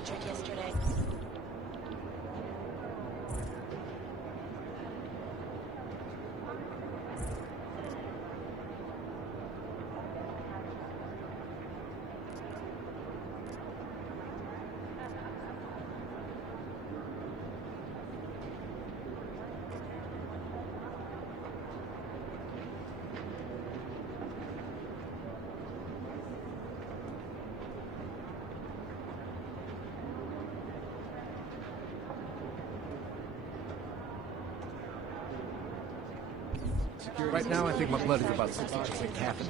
injured yesterday. Right now, I think my blood is about 60% caffeine.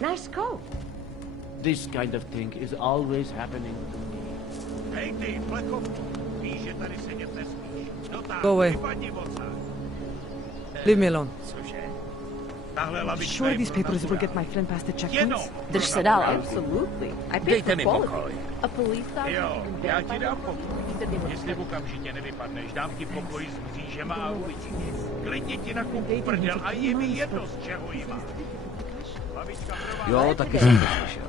Nice coat. This kind of thing is always happening to me. Hej ty, plecho! Víš, že tady sedět nesmíš. No tak, Go away. vypadni odsaď. Leave me alone. Cože? Tahle lavička Sure je these pro papers will naturál. get my friend past the Jenom checkpoints? Drž se dál, absolutely. I paid Dejte for mi quality. pokoj. A police sergeant Jo, can já verify ti dám the pokoj. that they were Jestli okamžitě nevypadneš, dám ti pokoj s mřížema a uvidíš. Klidně ti nakupu prdel a je mi jedno, z čeho jí má. Lavička pro vás. Jo, taky jsem to slyšel.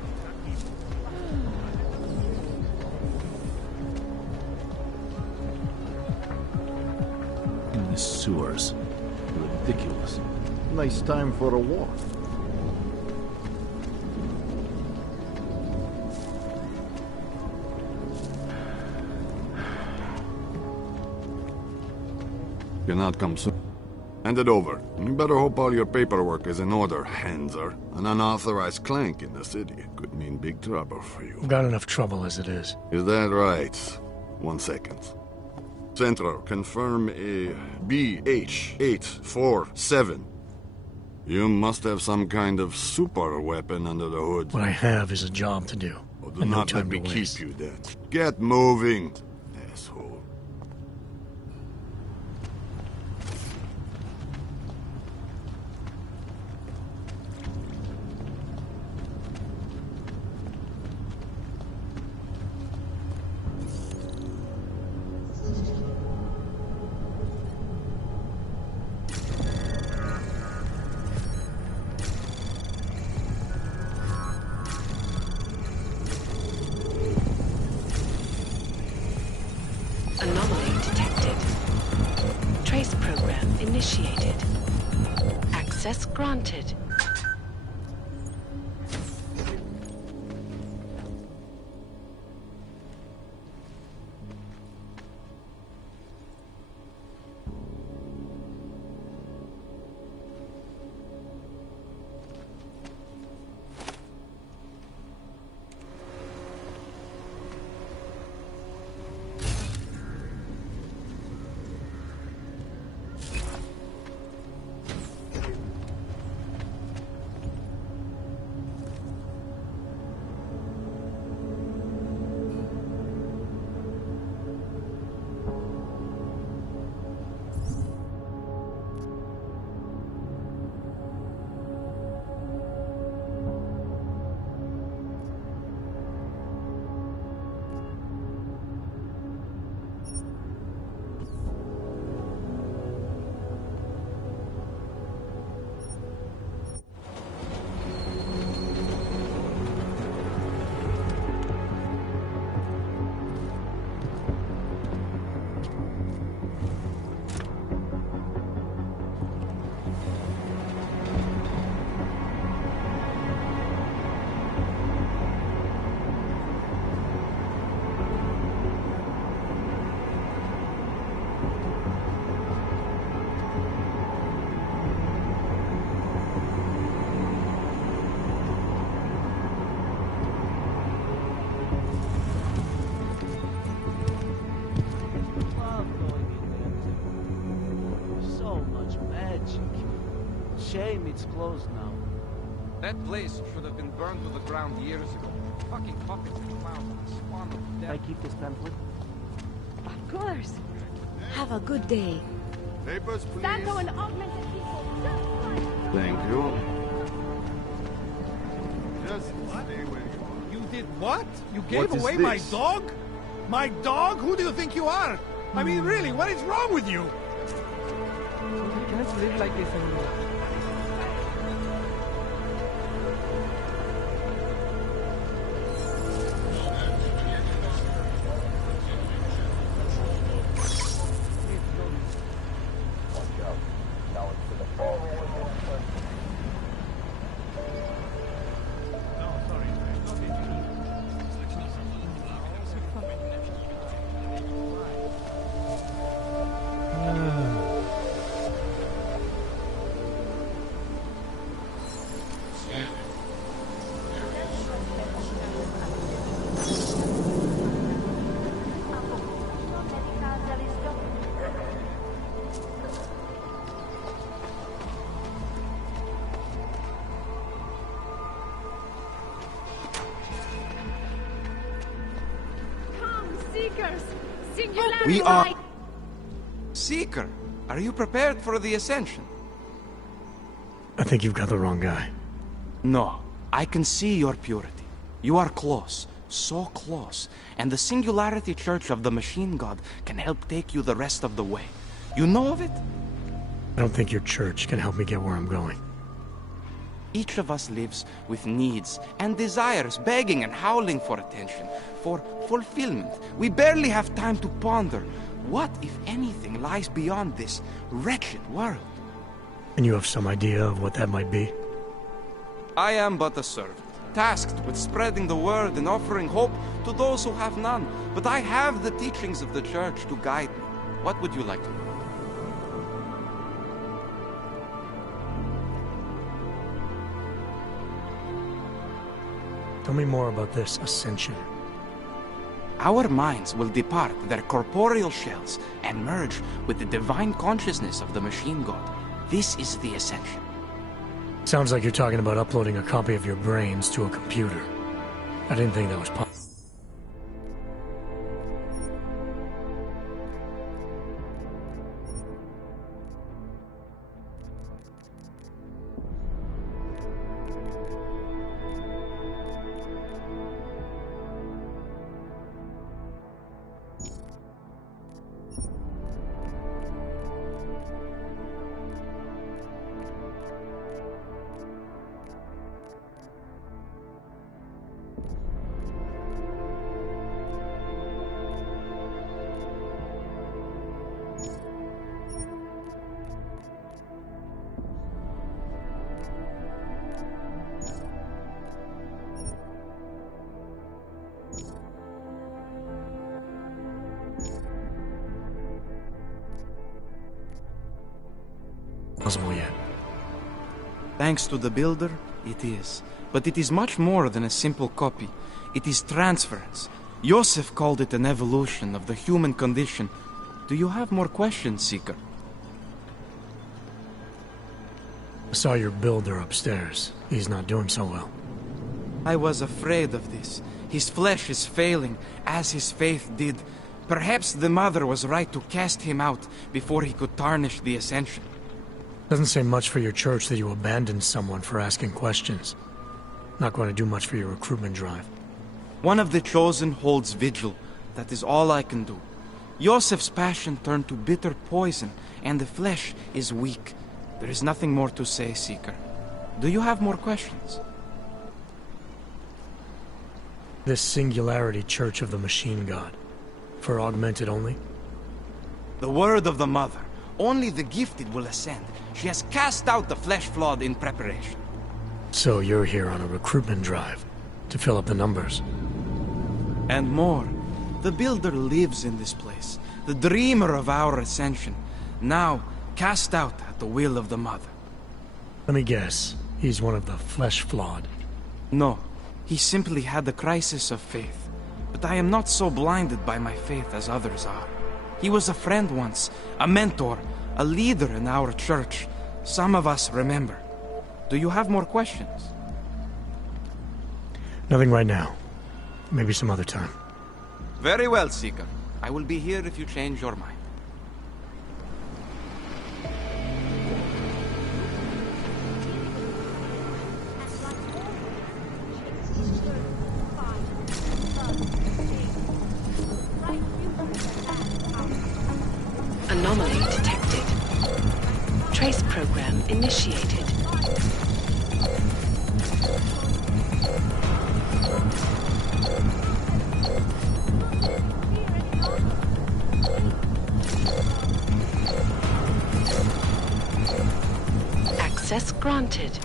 In the sewers. Ridiculous. Nice time for a walk. Cannot come soon. Hand it over. You better hope all your paperwork is in order, Hanser. An unauthorized clank in the city could mean big trouble for you. Got enough trouble as it is. Is that right? 1 second. Central, confirm a BH847. You must have some kind of super weapon under the hood. What I have is a job to do. Oh, do And no not let time me to keep waste. you then. Get moving, asshole. Anomaly detected. Trace program initiated. Access granted. It's closed now. That place should have been burned to the ground years ago. Fucking puppets and clowns. Spawn of Can I death. keep this pamphlet? Of course. Have a good day. Papers, please. Santo and augmented people. Thank you. Just stay where you are. You did what? You gave What is away my this? dog? My dog? Who do you think you are? I mean, really, what is wrong with you? We can't live like this anymore. Seekers! Singularity! We are... Seeker, are you prepared for the Ascension? I think you've got the wrong guy. No, I can see your purity. You are close, so close, and the Singularity Church of the Machine God can help take you the rest of the way. You know of it? I don't think your church can help me get where I'm going. Each of us lives with needs and desires, begging and howling for attention, for fulfillment. We barely have time to ponder what, if anything, lies beyond this wretched world. And you have some idea of what that might be? I am but a servant, tasked with spreading the word and offering hope to those who have none. But I have the teachings of the church to guide me. What would you like to know? Tell me more about this ascension. Our minds will depart their corporeal shells and merge with the divine consciousness of the machine god. This is the ascension. Sounds like you're talking about uploading a copy of your brains to a computer. I didn't think that was possible. Yet. Thanks to the builder, it is. But it is much more than a simple copy. It is transference. Joseph called it an evolution of the human condition. Do you have more questions, Seeker? I saw your builder upstairs. He's not doing so well. I was afraid of this. His flesh is failing, as his faith did. Perhaps the mother was right to cast him out before he could tarnish the ascension. Doesn't say much for your church that you abandoned someone for asking questions. Not going to do much for your recruitment drive. One of the chosen holds vigil. That is all I can do. Joseph's passion turned to bitter poison, and the flesh is weak. There is nothing more to say, Seeker. Do you have more questions? This Singularity Church of the Machine God. For augmented only? The word of the Mother. Only the gifted will ascend. She has cast out the flesh-flawed in preparation. So you're here on a recruitment drive, to fill up the numbers. And more. The Builder lives in this place, the dreamer of our ascension, now cast out at the will of the Mother. Let me guess, he's one of the flesh-flawed. No, he simply had a crisis of faith. But I am not so blinded by my faith as others are. He was a friend once, a mentor, a leader in our church. Some of us remember. Do you have more questions? Nothing right now. Maybe some other time. Very well, Seeker. I will be here if you change your mind. Anomaly detected. Trace program initiated. Access granted.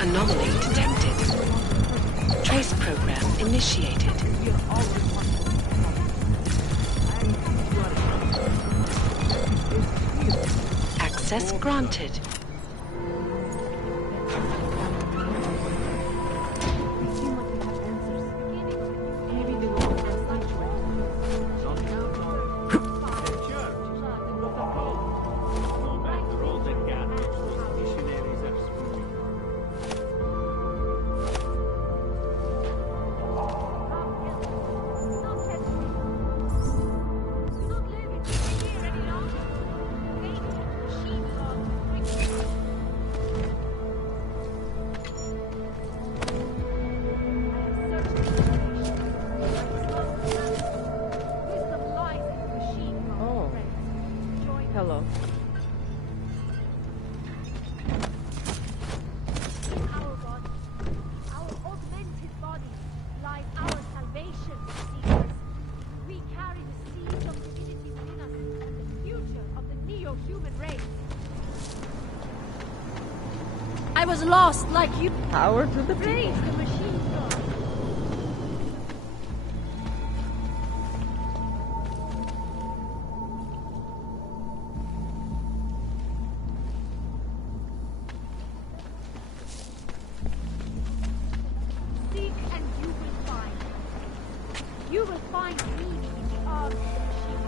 Anomaly detected. Trace program initiated. Access granted. Hello. Our body, our augmented bodies, lies our salvation, seekers. We carry the seeds of divinity within us and the future of the neo-human race. I was lost like you. Power to the Praise people. the machine god. Seek and you will find. You will find meaning in the arms of the machine.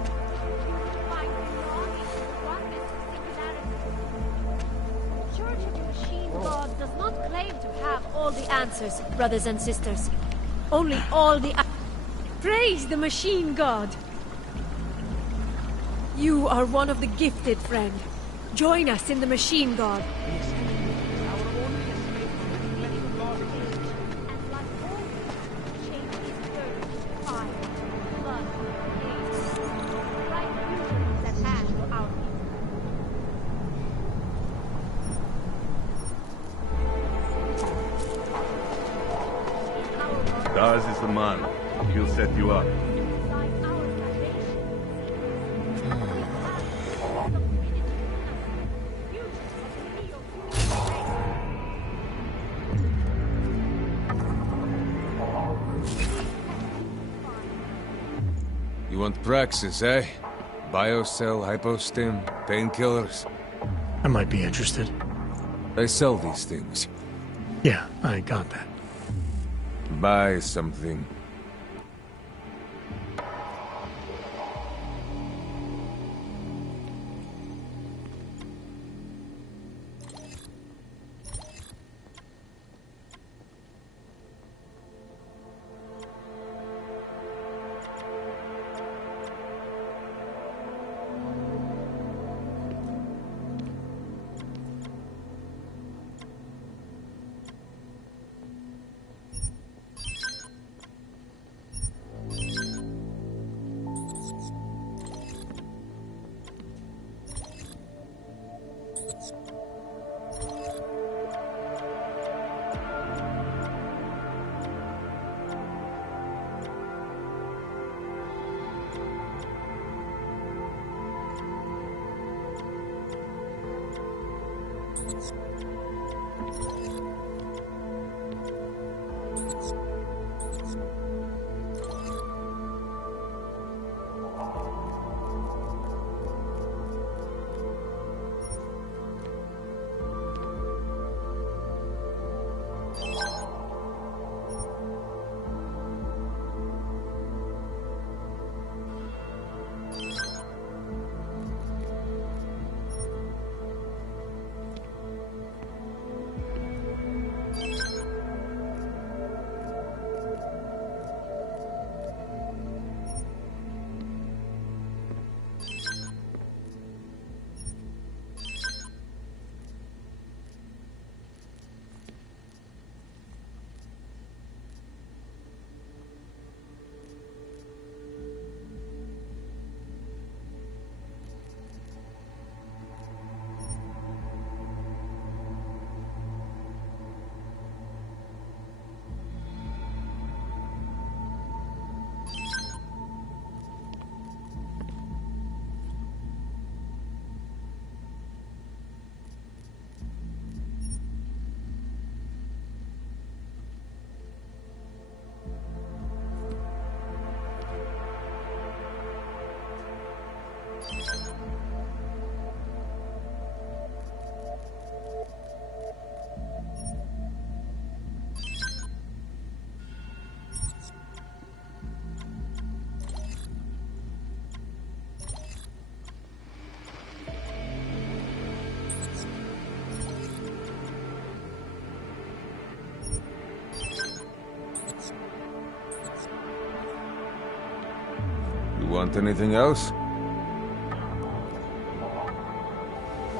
You will find belonging in the oneness of singularity. The Church of the Machine God does not claim to have all the answers, brothers and sisters. Only all the... Praise the Machine God! You are one of the gifted, friend. Join us in the Machine God. Daz is the man. He'll set you up. You want praxis, eh? Biocell, hypostim, painkillers. I might be interested. They sell these things. Yeah, I got that. Buy something. Want anything else?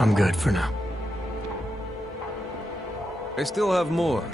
I'm good for now. I still have more.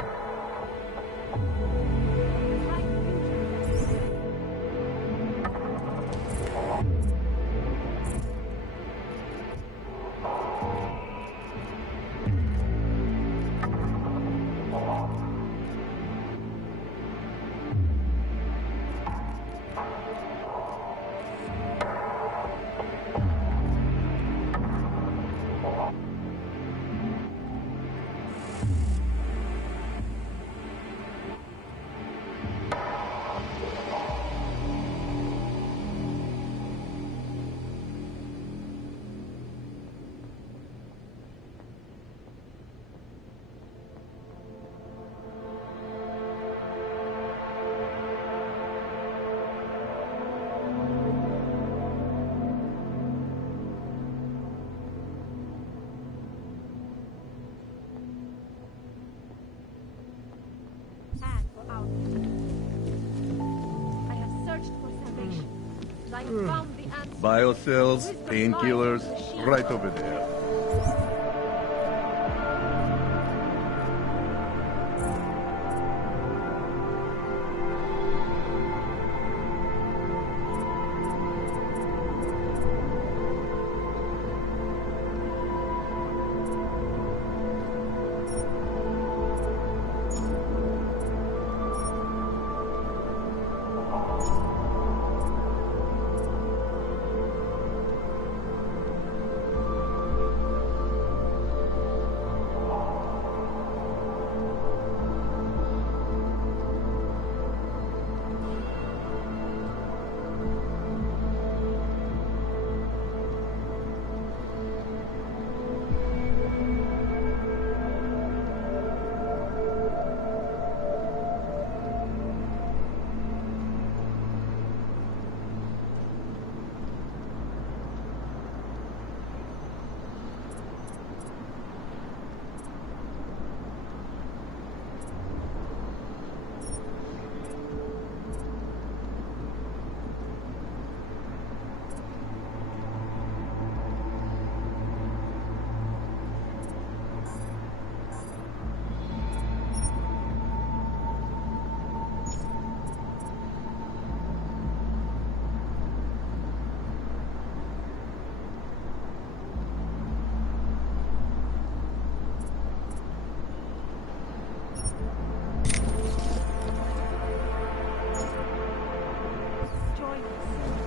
Biocells, painkillers, right over there.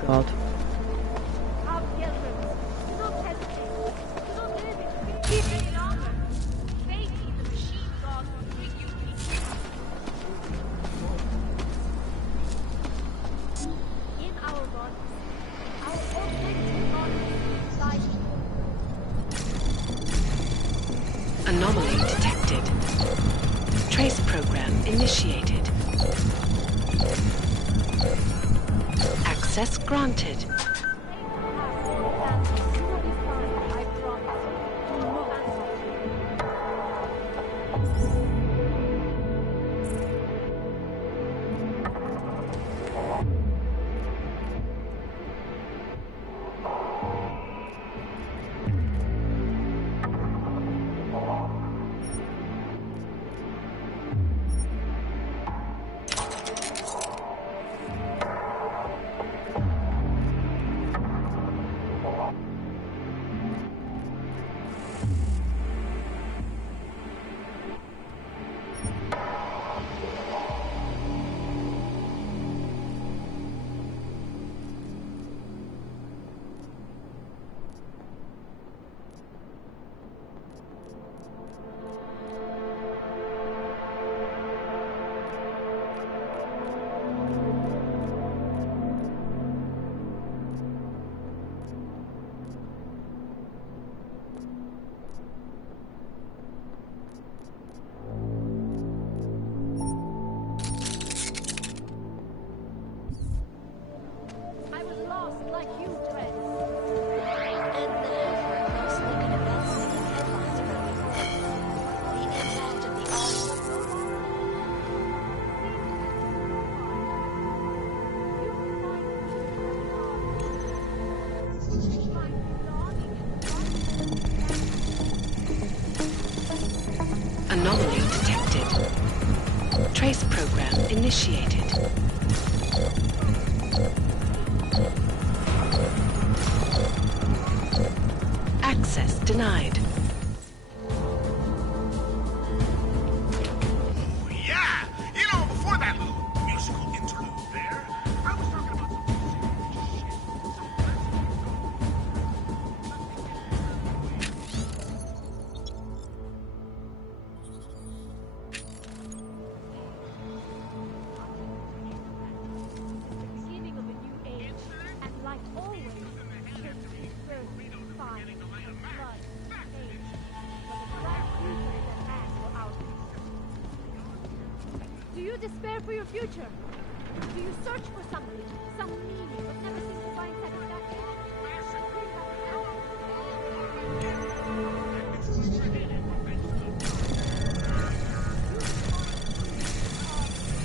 God. Our pilgrims, do not hesitate. Do not live it. Keep any longer. initiated. Access granted. I was lost like you, Trent. And now we're mostly going to best-selling headlines about the impact of the all. Anomaly detected. Trace program initiated. Access denied. Yeah! You know, before that little musical interlude there, I was talking about Beginning of a new age, and like always, history first fire, blood, age. But the black future is at hand for our people. Do you despair for your future? Do you search for something, some meaning, but never seem to find satisfaction?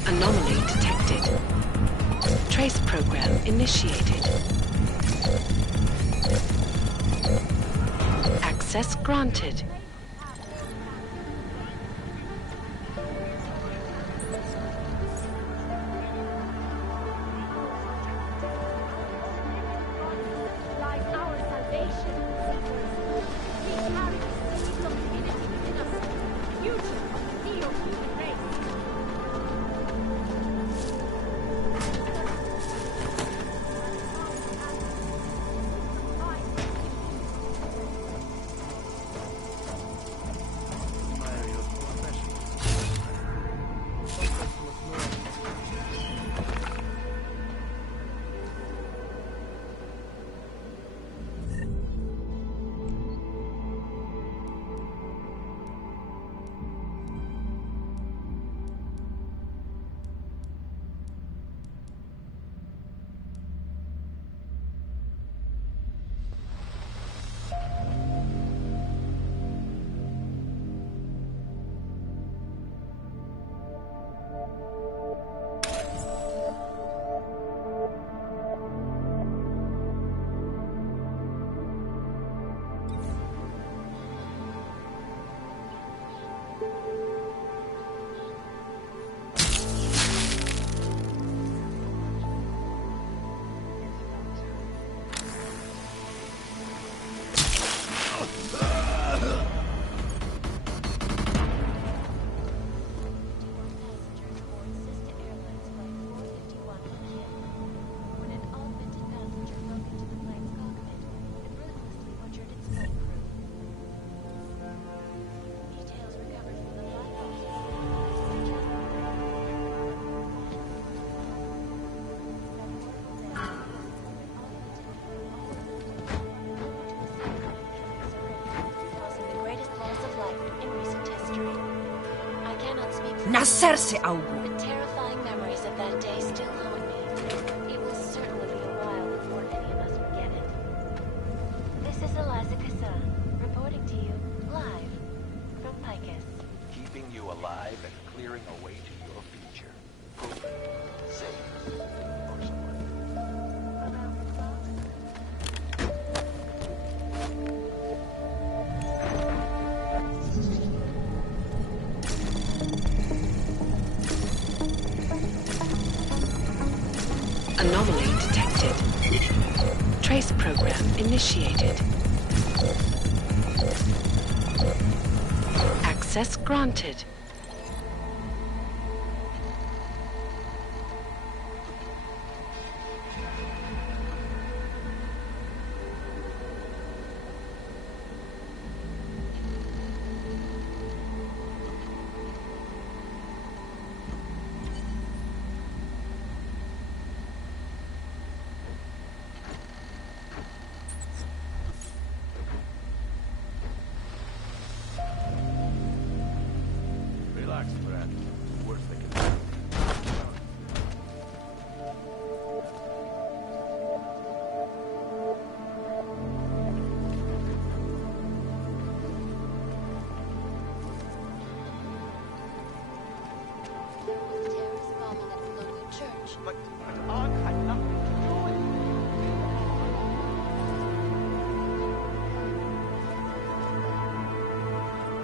Anomaly detected. Trace program initiated. Access granted. Like our salvation, seekers. We carry the seeds of divinity within us. The future of the neo-human race. hacerse, Augur. The terrifying memories of that day still haunt me. It will certainly be a while before any of us forget it. This is Eliza Kassan, reporting to you, live, from Picus. Keeping you alive and clearing a way to your future. Safe, most Anomaly detected. Trace program initiated. Access granted. Relax, Brad. Worst they can do. There was terrorist bombing at the local church. But Og had nothing to do with it.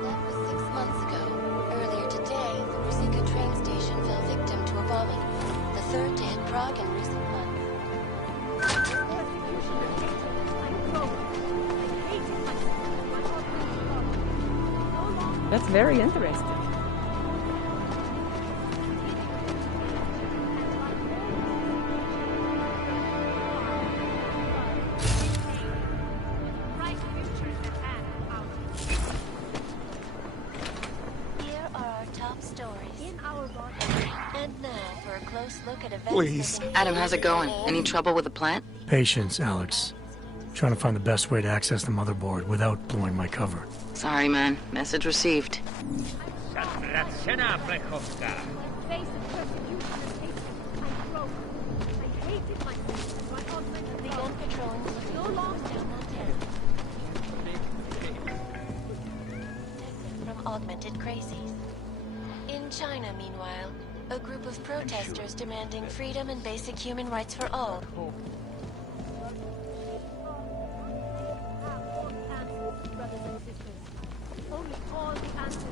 That was 6 months ago. Earlier today, the Ruzicka train station fell victim to a bombing. The third to hit Prague in recent months. That's very interesting. Here are our top stories. In our body. And now for a close look at events. Please. Adam, how's it going? Any trouble with the plant? Patience, Alex. Trying to find the best way to access the motherboard without blowing my cover. Sorry, man. Message received. Zatracena plechovka. Face of persecution and hatred. I broke. I hated myself. My husband Begun patrolling the street. no longer Down Montana. From augmented crazies. In China, meanwhile, a group of protesters demanding freedom and basic human rights for all. brothers and sisters. Only all the answers.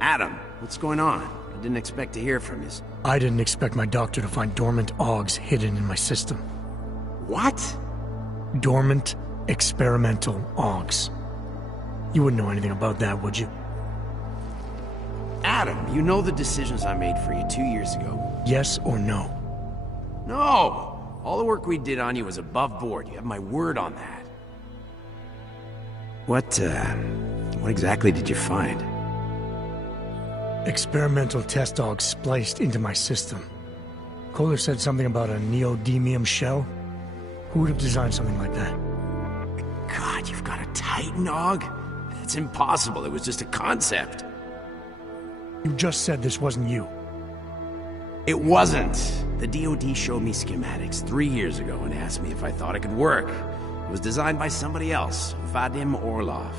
Adam, what's going on? I didn't expect to hear from you. I didn't expect my doctor to find dormant augs hidden in my system. What? Dormant experimental augs. You wouldn't know anything about that, would you? Adam, you know the decisions I made for you 2 years ago. Yes or no? No! All the work we did on you was above board. You have my word on that. What exactly did you find? Experimental test dogs spliced into my system. Kohler said something about a neodymium shell. Who would have designed something like that? God, you've got a Titan dog? That's impossible. It was just a concept. You just said this wasn't you. It wasn't. The DoD showed me schematics 3 years ago and asked me if I thought it could work. It was designed by somebody else, Vadim Orlov.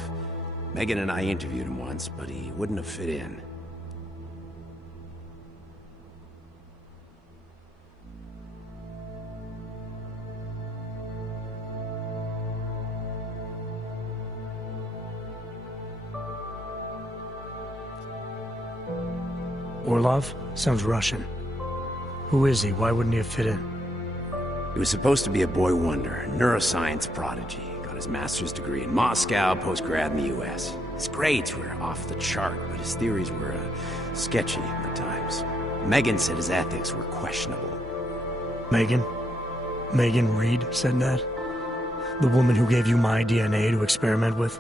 Megan and I interviewed him once, but he wouldn't have fit in. Orlov? Sounds Russian. Who is he? Why wouldn't he have fit in? He was supposed to be a boy wonder, a neuroscience prodigy. Got his master's degree in Moscow, post-grad in the US. His grades were off the chart, but his theories were sketchy at times. Megan said his ethics were questionable. Megan? Megan Reed said that? The woman who gave you my DNA to experiment with?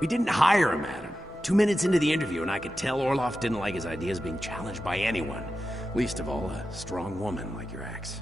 We didn't hire him, Adam. 2 minutes into the interview, and I could tell Orloff didn't like his ideas being challenged by anyone. Least of all, a strong woman like your ex.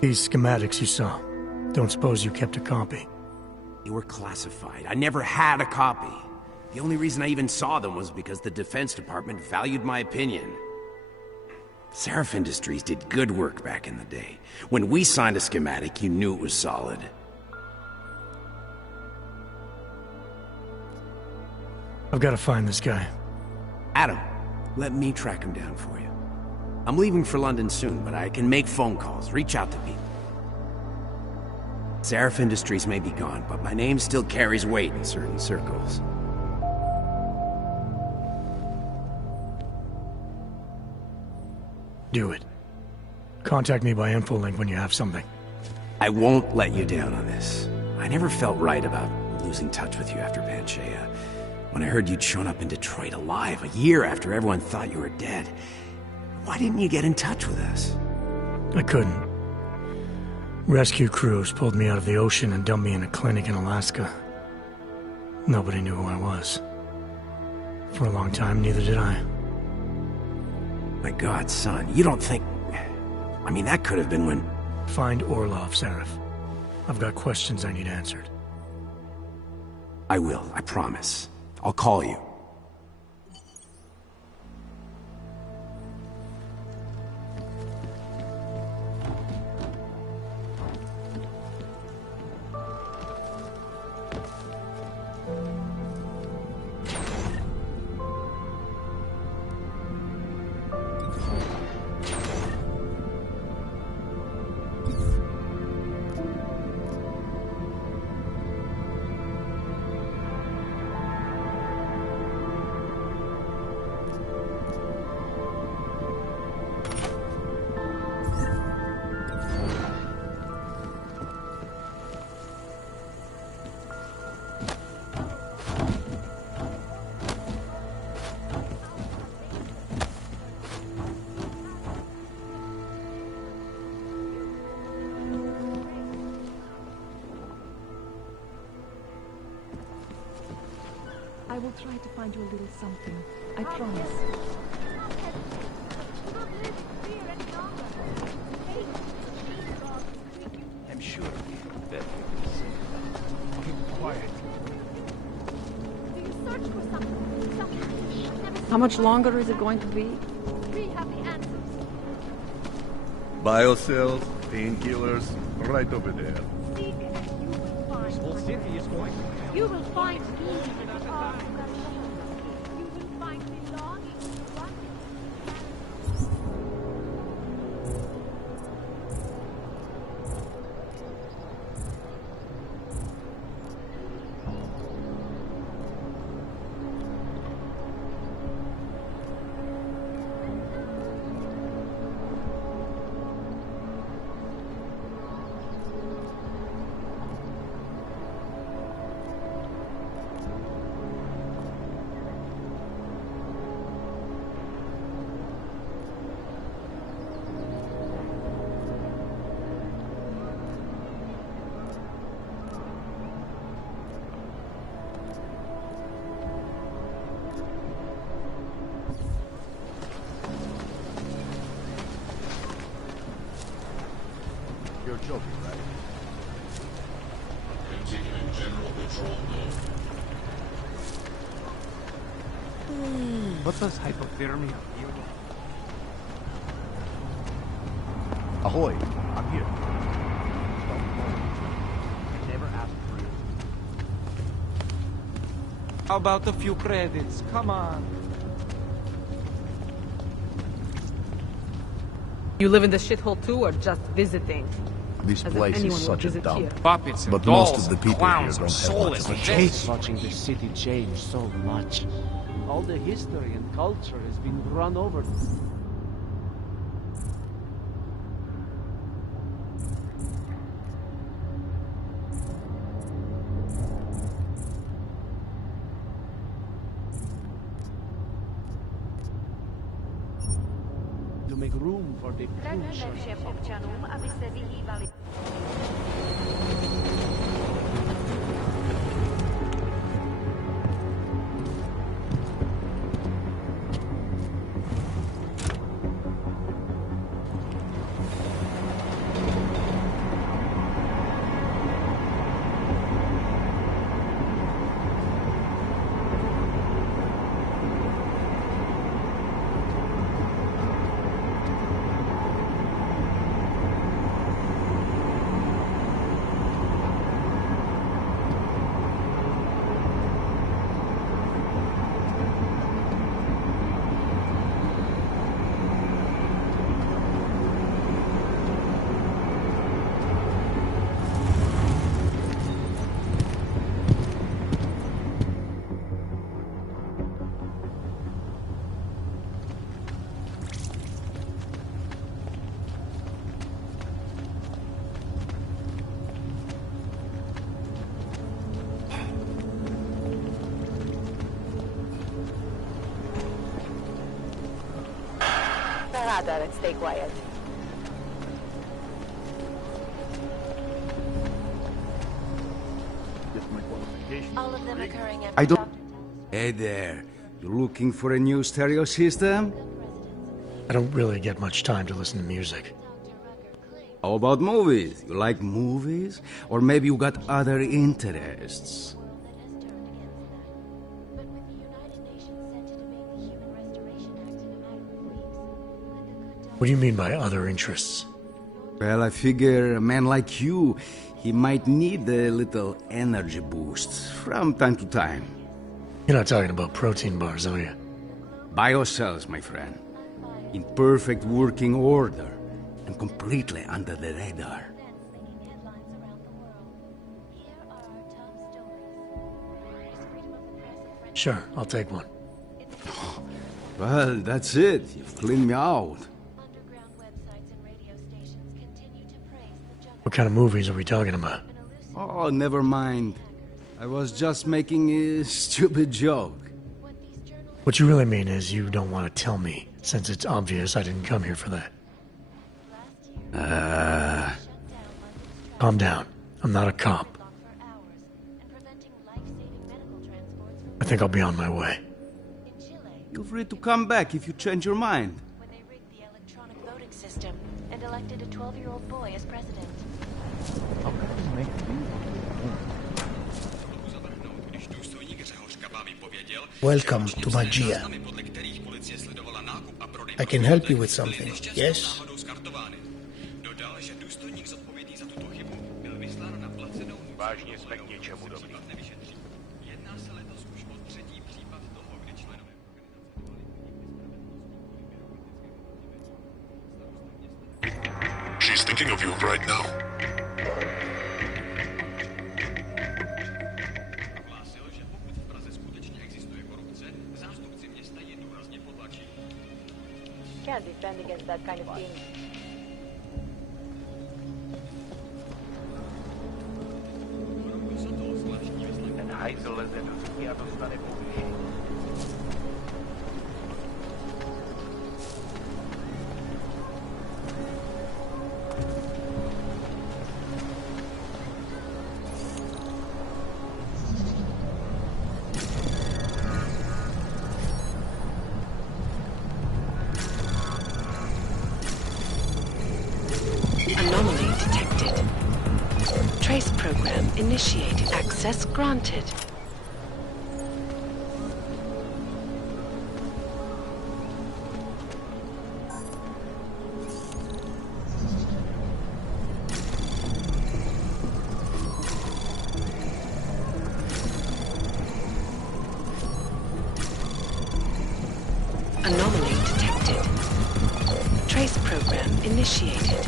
These schematics you saw, don't suppose you kept a copy? They were classified. I never had a copy. The only reason I even saw them was because the Defense Department valued my opinion. Seraph Industries did good work back in the day. When we signed a schematic, you knew it was solid. I've got to find this guy. Adam, let me track him down for you. I'm leaving for London soon, but I can make phone calls, reach out to people. Seraph Industries may be gone, but my name still carries weight in certain circles. Do it. Contact me by InfoLink when you have something. I won't let you down on this. I never felt right about losing touch with you after Panchea. When I heard you'd shown up in Detroit alive a year after everyone thought you were dead. Why didn't you get in touch with us? I couldn't. Rescue crews pulled me out of the ocean and dumped me in a clinic in Alaska. Nobody knew who I was. For a long time, neither did I. My God, son, you don't think... I mean, that could have been when... Find Orlov, Seraph. I've got questions I need answered. I will, I promise. I'll call you. I will try to find you a little something. I promise. How much longer is it going to be? We have the answers. Biocells, painkillers, right over there. Seek and you will find. This whole city is going to hell. You will find meaning in the cause of that land. You will find belonging in the abundance. You're joking, right? Continuing general patrol mode. What does hypothermia feel like? Ahoy, I'm here. I never asked for you. How about a few credits? Come on. You live in the shithole too, or just visiting? This As if place anyone is would such a visit dump. here. Puppets and But dolls most of the and people here clowns don't are have much soulless of a bitches. Hates watching the city change so much. All the history and culture has been run over. To make room for the future. všem občanům, aby se vyhýbali. Parada and stay quiet. All of them occurring I don't... Hey there. You looking for a new stereo system? I don't really get much time to listen to music. How about movies? You like movies? Or maybe you got other interests? What do you mean by other interests? Well, I figure a man like you, he might need a little energy boost from time to time. You're not talking about protein bars, are you? Biocells, my friend. In perfect working order and completely under the radar. Sure, I'll take one. Well, that's it. You've cleaned me out. What kind of movies are we talking about? Oh, never mind. I was just making a stupid joke. What you really mean is you don't want to tell me, since it's obvious I didn't come here for that. Calm down. I'm not a cop. I think I'll be on my way. Feel free to come back if you change your mind. Voting system and elected a 12-year-old boy as president. Welcome to Magia. I can help you with something, yes? Vážně jsme k něčemu dobrý. She's thinking of you right now. Can't defend against that kind of thing. Ten hajzl leze do zuby a dostane povýšení. Anomaly detected. Trace program initiated. Access granted. Anomaly detected. Trace program initiated.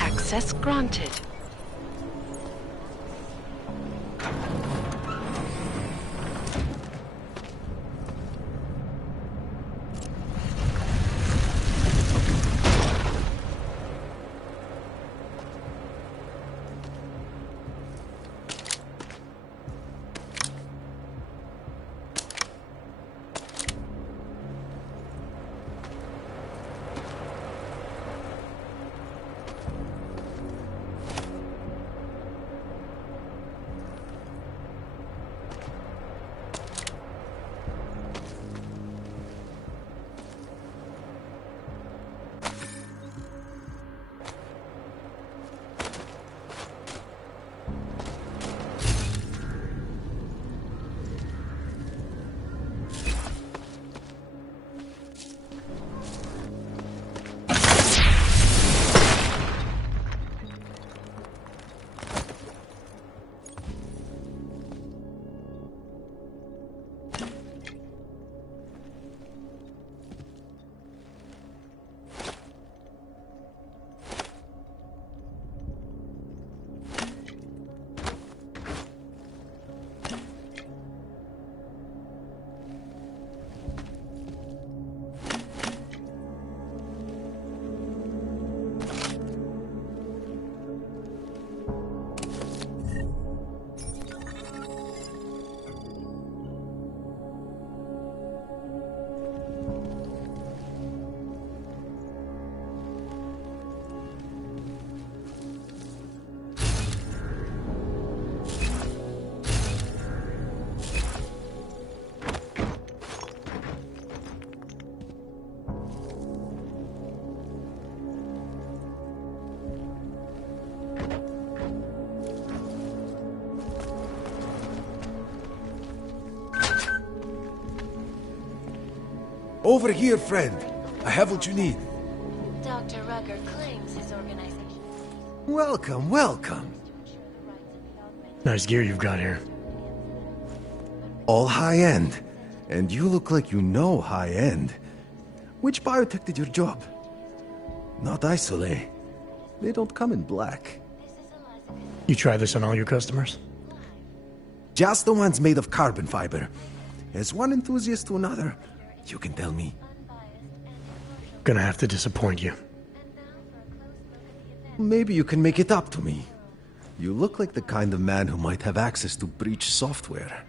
Access granted. Over here, friend. I have what you need. Dr. Rucker claims his organization. Welcome, welcome. Nice gear you've got here. All high-end. And you look like you know high-end. Which biotech did your job? Not Isolate. They don't come in black. You try this on all your customers? Just the ones made of carbon fiber. As one enthusiast to another, you can tell me. Gonna have to disappoint you. Maybe you can make it up to me. You look like the kind of man who might have access to breach software.